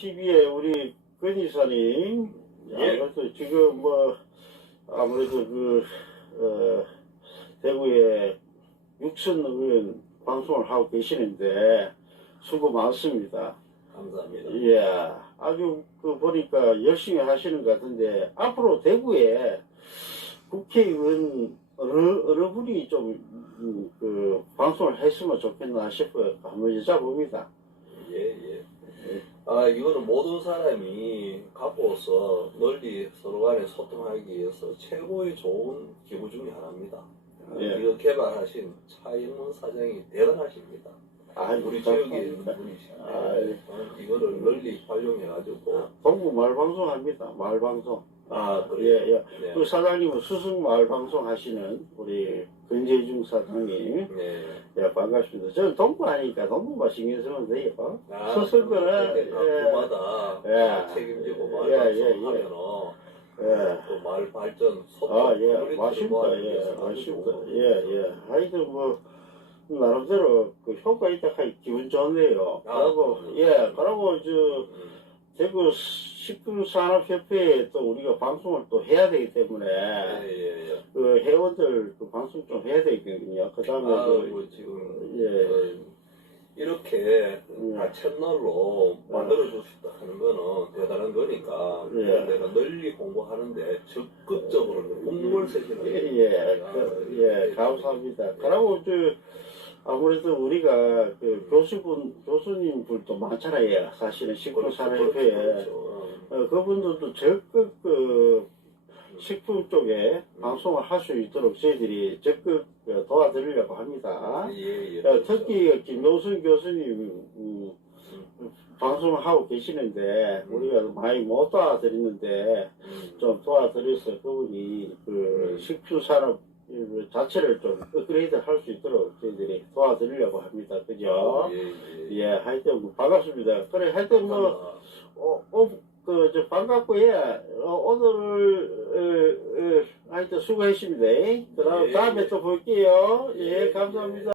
TV에 우리 건이사님, 예. 아무래도 지금 뭐, 아무래도 그, 어, 대구에 육선 의원 방송을 하고 계시는데, 수고 많습니다. 감사합니다. 예, 아주 그 보니까 열심히 하시는 것 같은데, 앞으로 대구에 국회의원 어느, 어느 분이 좀, 음, 그, 방송을 했으면 좋겠나 싶어요. 한번 여쭤봅니다. 아, 이거는 모든 사람이 갖고서 널리 서로 간에 소통하기 위해서 최고의 좋은 기구 중에 하나입니다. 예. 이거 개발하신 차영문 사장이 대단하십니다. 아, 우리 지역에 아이. 어, 이거를 널리 활용해가지고 동부 마을 방송 합니다. 마을 방송. 아, 예, 그래요? 예. 네. 그 사장님은 수승 마을 방송 하시는 우리 근재중 사장님. 네. 예, 반갑습니다. 저는 동부 하니까 동부만 신경 쓰면 돼요. 아, 수승거는, 그렇게 각구마다 예. 다 책임지고 예, 마을 예, 발전하면은 예. 또 마을 발전 소통 아, 예, 맞습니다. 예, 맞습니다. 예, 예. 하여튼 뭐, 나름대로 그 효과 있다 하니 기분 좋네요. 아, 그리고, 음. 예, 그리고 저, 음. 대구 식품산업협회에 또 우리가 방송을 또 해야 되기 때문에, 예, 예, 예. 그 회원들 그 방송 좀 해야 되거든요. 그 다음에 아, 그, 뭐 지금 예. 어, 이렇게 음. 다 채널로 만들어 주셨다 하는 거는 대단한 거니까 예. 내가 널리 공부하는데 적극적으로 공을 세시는 예, 예, 그, 예, 감사합니다. 그리고 저, 아무래도 우리가 그 교수분, 교수님들도 많잖아요. 사실은 식품산업협회에. 그렇죠. 어, 그분들도 적극 그 식품 쪽에 방송을 할 수 있도록 저희들이 적극 어, 도와드리려고 합니다. 예, 예, 어, 그렇죠. 특히 김효순 교수님 음, 방송을 하고 계시는데 우리가 많이 못 도와드리는데 음. 좀 도와드려서 그분이 그 음. 식품 산업 자체를 좀 업그레이드 할 수 있도록 저희들이 도와드리려고 합니다. 그죠? 예, 예. 예, 하여튼 뭐 반갑습니다. 그래, 하여튼 뭐. 어, 어, 그, 저, 반갑고, 예. 어, 오늘, 어, 어, 하여튼 수고했습니다. 그 다음, 예, 다음에 예. 또 볼게요. 예, 예, 감사합니다.